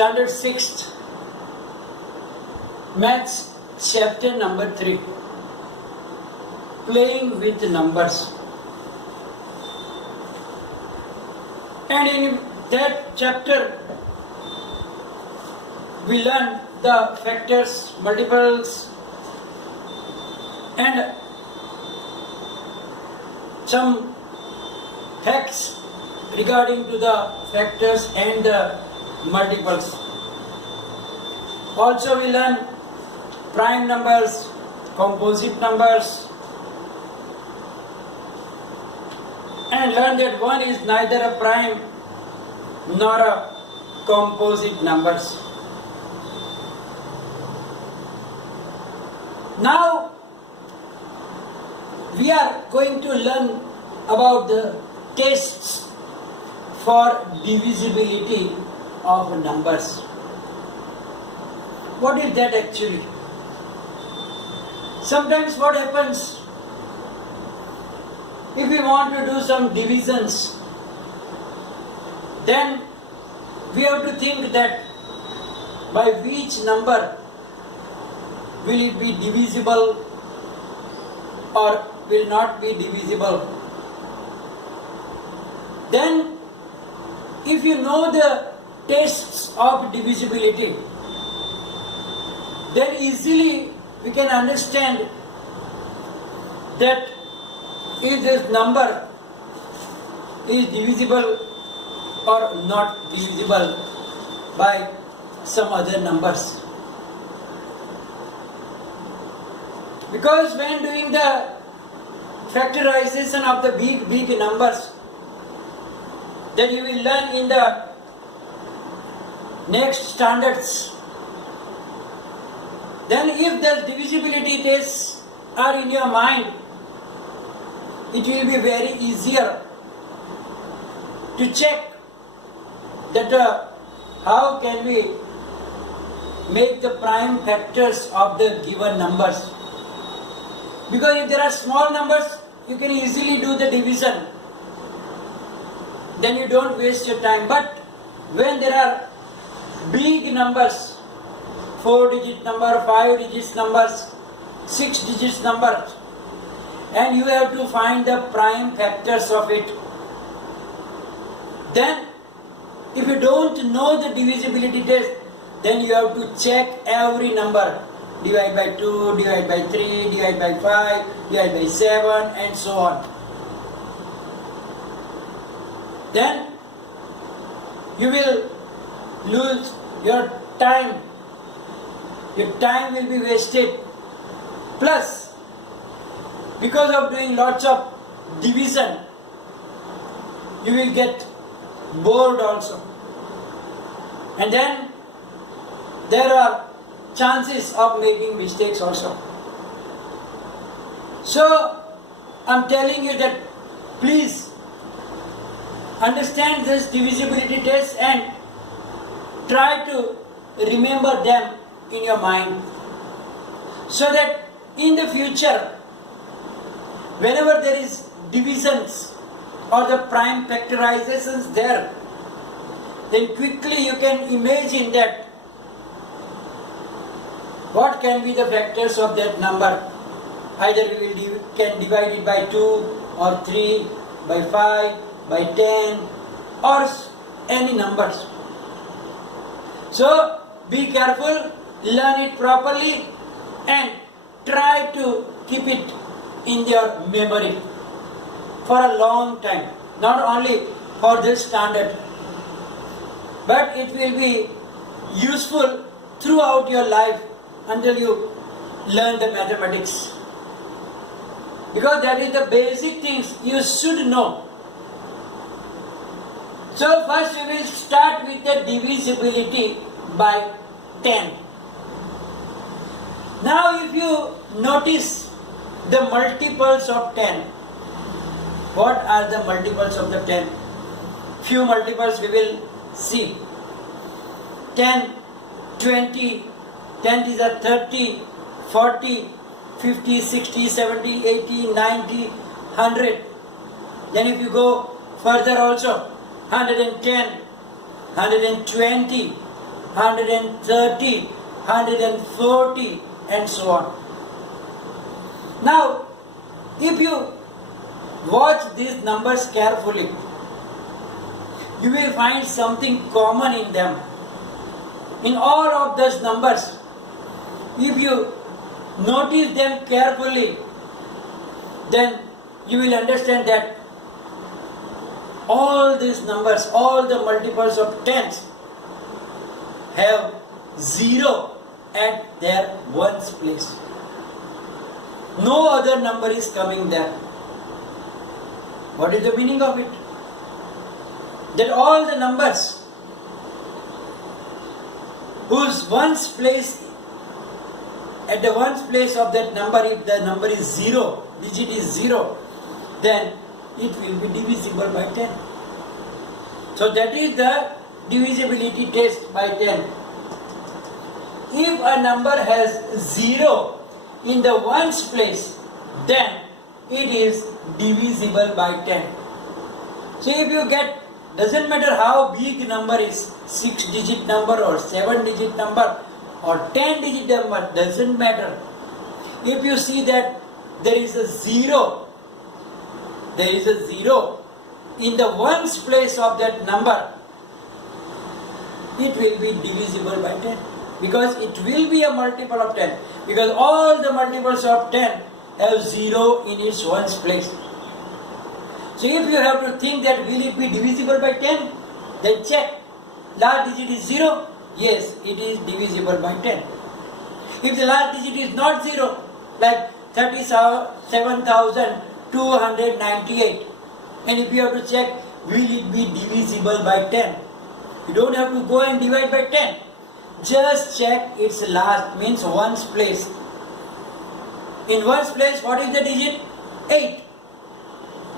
Standard 6th, Maths chapter number 3, Playing with Numbers. And in that chapter, we learn the factors, multiples, and some facts regarding to the factors and the multiples. Also we learn prime numbers, composite numbers, and learn that one is neither a prime nor a composite numbers. Now we are going to learn about the tests for divisibility of numbers. What is that actually? Sometimes what happens, if we want to do some divisions, then we have to think that by which number will it be divisible or will not be divisible. Then if you know the tests of divisibility, then easily we can understand that if this number is divisible or not divisible by some other numbers. Because when doing the factorization of the big numbers, that you will learn in the next standards, then if the divisibility tests are in your mind, it will be very easier to check that how can we make the prime factors of the given numbers. Because if there are small numbers, you can easily do the division. Then you don't waste your time. But when there are big numbers, 4-digit number, 5-digit numbers, 6-digit numbers, and you have to find the prime factors of it, then if you don't know the divisibility test, then you have to check every number. Divide by 2, divide by 3, divide by 5, divide by 7, and so on. Then you will lose your time. Your time will be wasted. Plus, because of doing lots of division, you will get bored also. And then there are chances of making mistakes also. So, I am telling you that please understand this divisibility test and try to remember them in your mind, so that in the future, whenever there is divisions or the prime factorizations there, then quickly you can imagine that what can be the factors of that number. Either we can divide it by 2 or 3, by 5, by 10, or any numbers. So be careful, learn it properly, and try to keep it in your memory for a long time. Not only for this standard, but it will be useful throughout your life until you learn the mathematics. Because that is the basic things you should know. So first we will start with the divisibility by 10. Now if you notice the multiples of 10, what are the multiples of the 10? Few multiples we will see. 10, 20, 10 is a 30, 40, 50, 60, 70, 80, 90, 100. Then if you go further also, 110, 120, 130, 140 and so on. Now, if you watch these numbers carefully, you will find something common in them. In all of those numbers, if you notice them carefully, then you will understand that all these numbers, all the multiples of tens have 0 at their ones place. No other number is coming there. What is the meaning of it? That all the numbers whose ones place, at the ones place of that number, if the number is 0, digit is 0, then it will be divisible by 10. So that is the divisibility test by 10. If a number has 0 in the ones place, then it is divisible by 10. So if you get, doesn't matter how big number is, 6-digit number or 7-digit number or 10-digit number, doesn't matter. If you see that there is a 0 in the ones place of that number, it will be divisible by 10, because it will be a multiple of 10, because all the multiples of 10 have 0 in its ones place. So if you have to think that will it be divisible by 10, then check. Last digit is 0, yes, it is divisible by 10. If the last digit is not 0, like 37,298, and if you have to check will it be divisible by 10, you don't have to go and divide by 10. Just check its last, means ones place. In ones place, what is the digit? 8.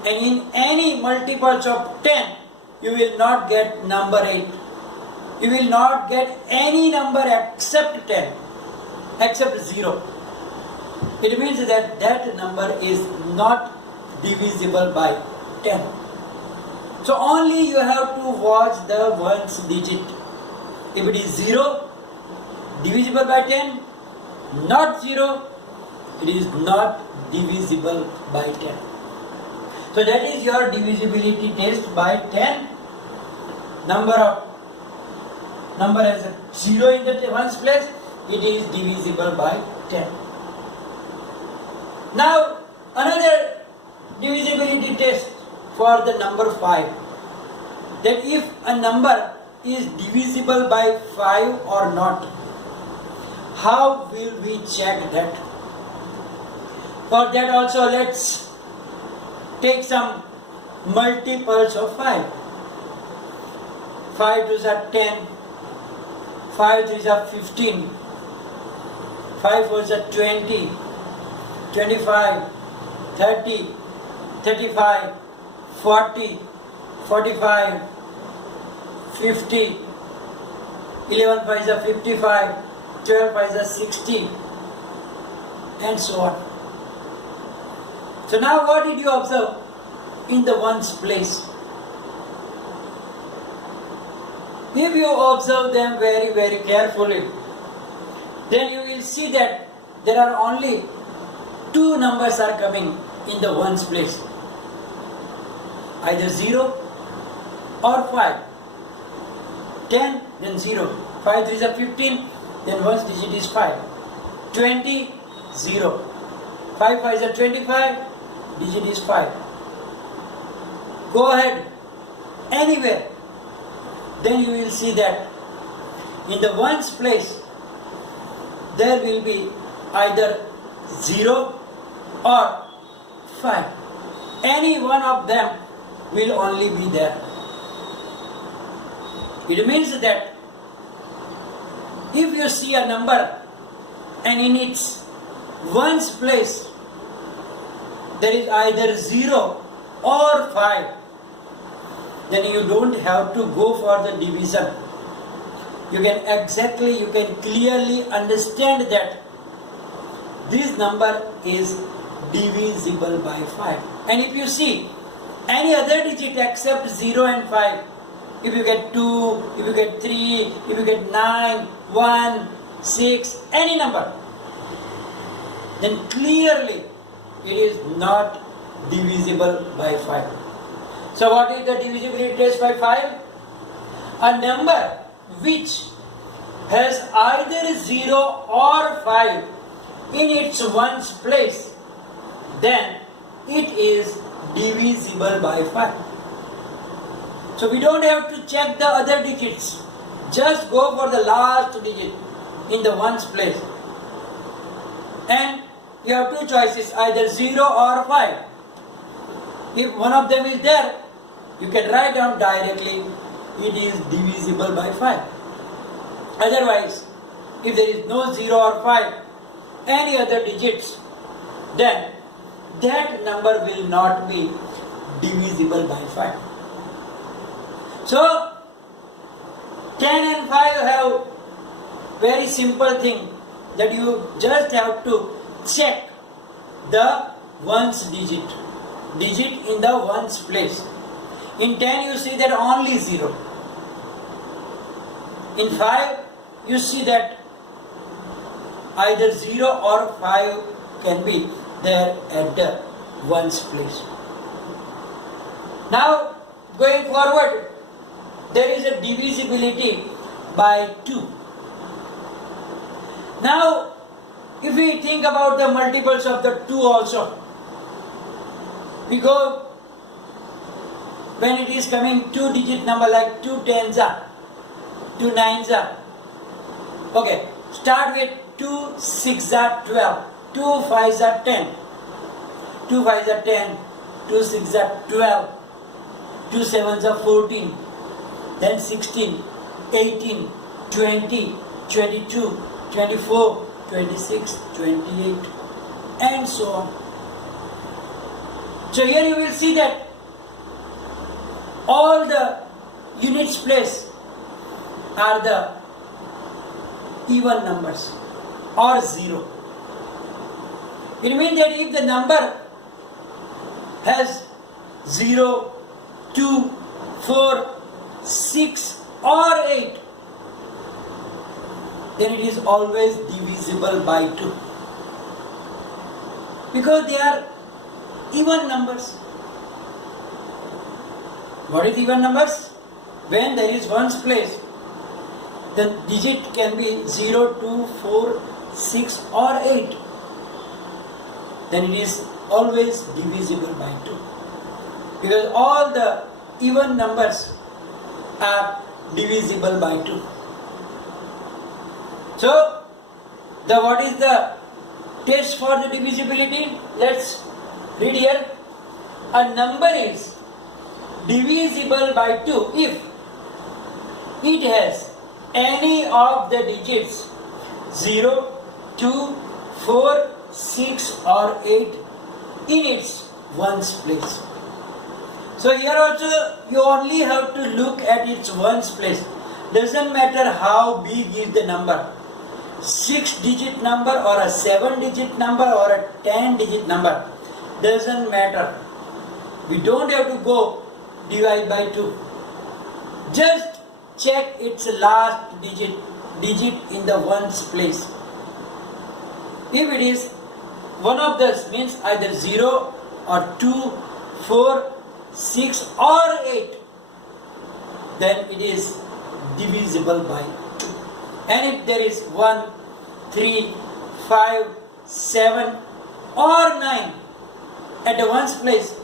And in any multiples of 10, you will not get number 8. You will not get any number except 10, except 0. It means that that number is not divisible by 10. So only you have to watch the ones digit. If it is 0, divisible by 10, not 0, it is not divisible by 10. So that is your divisibility test by 10. Number has a 0 in the ones place, it is divisible by 10. Now another divisibility test for the number 5. That if a number is divisible by 5 or not, how will we check that? For that also let's take some multiples of 5. 5 2s are 10, 5 3s are 15, 5 4s are 20, 25, 30, 35, 40, 45, 50, 11 5s are 55, 12 5s are 60, and so on. So now what did you observe in the ones place? If you observe them very, very carefully, then you will see that there are only 2 numbers are coming in the ones place. Either 0 or 5. 10, then 0. 5 3s are 15, then ones digit is 5. 20, 0. 5 5s are 25, digit is 5. Go ahead, anywhere. Then you will see that in the ones place, there will be either 0 or 5. Any one of them will only be there. It means that if you see a number and in its ones place there is either 0 or 5, then you don't have to go for the division. You can clearly understand that this number is divisible by 5. And if you see any other digit except 0 and 5, if you get 2, if you get 3, if you get 9, 1, 6, any number, then clearly it is not divisible by 5. So what is the divisibility test by 5? A number which has either 0 or 5 in its ones place, then it is divisible by 5. So we don't have to check the other digits. Just go for the last digit in the ones place. And you have two choices, either 0 or 5. If one of them is there, you can write down directly, it is divisible by 5. Otherwise, if there is no 0 or 5, any other digits, then that number will not be divisible by 5. So, 10 and 5 have very simple thing that you just have to check the ones digit in the ones place. In 10 you see that only 0. In 5 you see that either 0 or 5 can be there at the ones place. Now going forward, there is a divisibility by 2. Now if we think about the multiples of the 2 also, we go when it is coming 2 digit number like 2 tens are, 2 nines are. Okay, start with 2 6 are 12, 2 5s are 10, 2 5s are 10, 2 6 are 12, 2 7s are 14, then 16, 18, 20, 22, 24, 26, 28, and so on. So here you will see that all the units place are the even numbers or 0. It means that if the number has 0, 2, 4, 6 or 8, then it is always divisible by 2. Because they are even numbers. What is even numbers? When there is ones place, the digit can be 0, 2, 4, 6 or 8. Then it is always divisible by 2. Because all the even numbers are divisible by 2. So, what is the test for the divisibility? Let's read here. A number is divisible by 2 if it has any of the digits 0, 2, 4, 6 or 8 in its ones place. So here also you only have to look at its ones place. Doesn't matter how big is the number. 6-digit number or a 7-digit number or a 10-digit number. Doesn't matter. We don't have to go divide by 2. Just check its last digit in the ones place. If it is one of those, means either 0 or 2, 4, 6 or 8, then it is divisible by 2. And if there is 1, 3, 5, 7 or 9 at the ones place,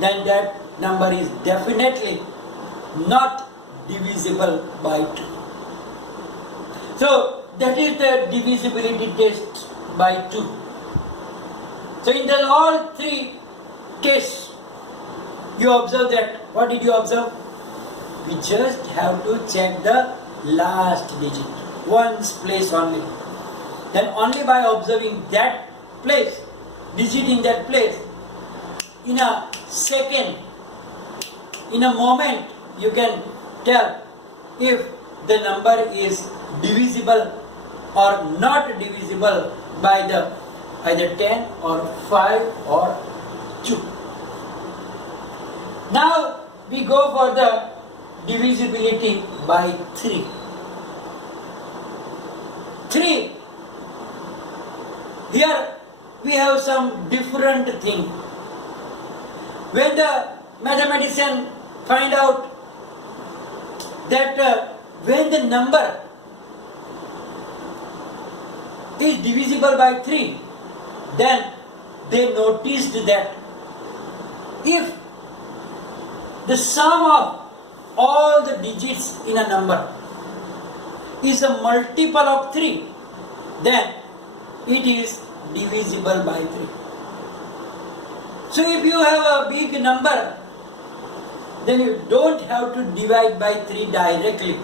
then that number is definitely not divisible by 2. So that is the divisibility test by 2. So in the all three tests, you observe that. What did you observe? We just have to check the last digit, ones place only. Then only by observing that place, digit in that place, in a second, in a moment, you can tell if the number is divisible or not divisible by the either 10 or 5 or 2. Now we go for the divisibility by 3. 3. Here we have some different thing. When the mathematician find out that when the number is divisible by 3, then they noticed that if the sum of all the digits in a number is a multiple of 3, then it is divisible by 3. So if you have a big number, then you don't have to divide by 3 directly.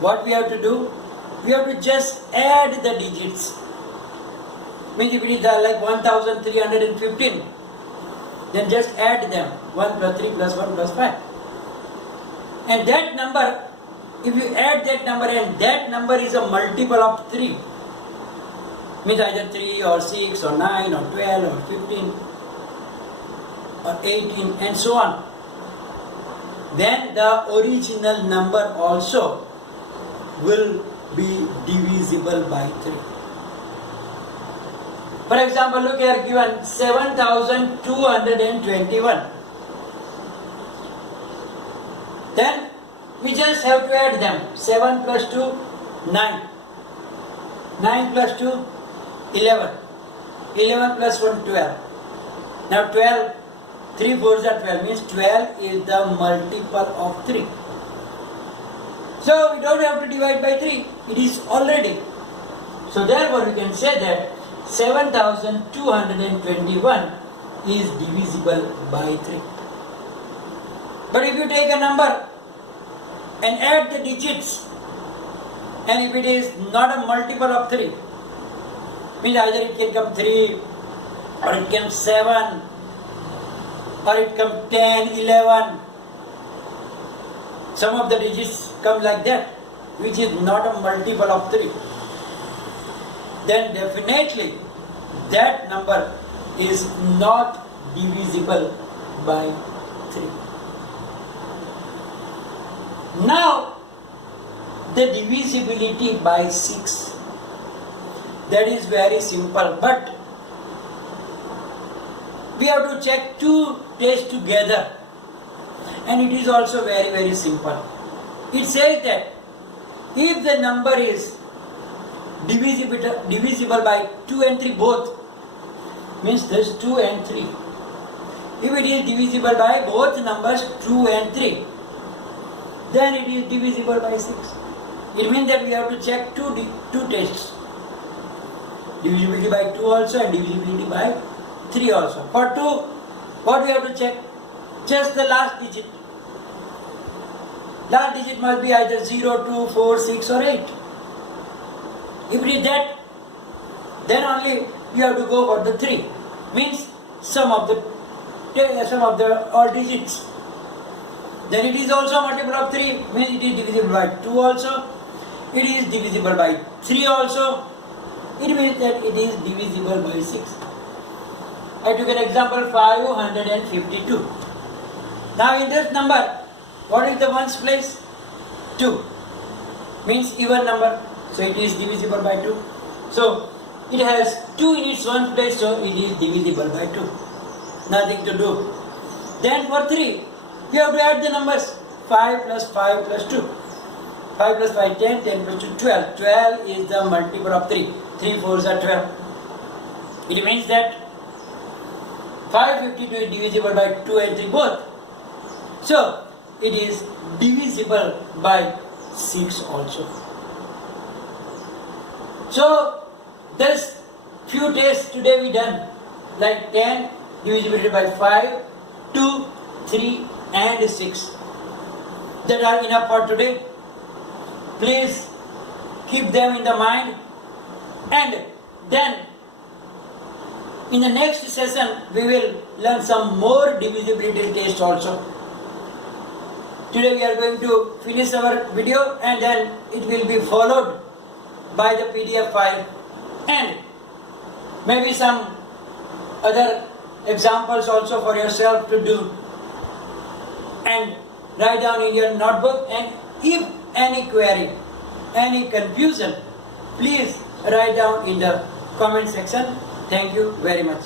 What we have to do? We have to just add the digits. Means if it is like 1315, then just add them. 1 plus 3 plus 1 plus 5. And that number, if you add that number and that number is a multiple of 3, means either 3 or 6 or 9 or 12 or 15 or 18 and so on, then the original number also will be divisible by 3. For example, look here given 7221. Then we just have to add them. 7 plus 2, 9. 9 plus 2, 11. 11 plus 1, 12. Now 12, 3 fours are 12, means 12 is the multiple of 3. So we don't have to divide by 3, it is already. So therefore we can say that 7221 is divisible by 3. But if you take a number and add the digits, and if it is not a multiple of 3, means either it can come 3, or it can 7, or it come 10, 11. Some of the digits come like that, which is not a multiple of 3. Then definitely that number is not divisible by 3. Now the divisibility by 6, that is very simple, but we have to check two tests together, and it is also very, very simple. It says that if the number is divisible by 2 and 3 both, means this 2 and 3. If it is divisible by both numbers 2 and 3, then it is divisible by 6. It means that we have to check two tests. Divisibility by 2 also and divisibility by 3 also. For 2, what we have to check? Just the last digit. Last digit must be either 0, 2, 4, 6 or 8. If it is that, then only you have to go for the 3. Means sum of the all digits. Then it is also a multiple of 3, means it is divisible by 2 also. It is divisible by 3 also. It means that it is divisible by 6. I took an example 552. Now in this number, what is the ones place? 2. Means even number. So it is divisible by 2. So it has 2 in its ones place, so it is divisible by 2. Nothing to do. Then for 3, you have to add the numbers. 5 plus 5 plus 2. 5 plus 5, 10, 10 plus 2, 12. 12 is the multiple of 3. 3 fours are 12. It means that 552 is divisible by 2 and 3 both. So it is divisible by 6 also. So this few tests today we done, like 10 divisibility by 5, 2, 3 and 6. That are enough for today. Please keep them in the mind, and then in the next session we will learn some more divisibility tests also. Today we are going to finish our video, and then it will be followed by the PDF file and maybe some other examples also for yourself to do. And write down in your notebook, and if any query, any confusion, please write down in the comment section. Thank you very much.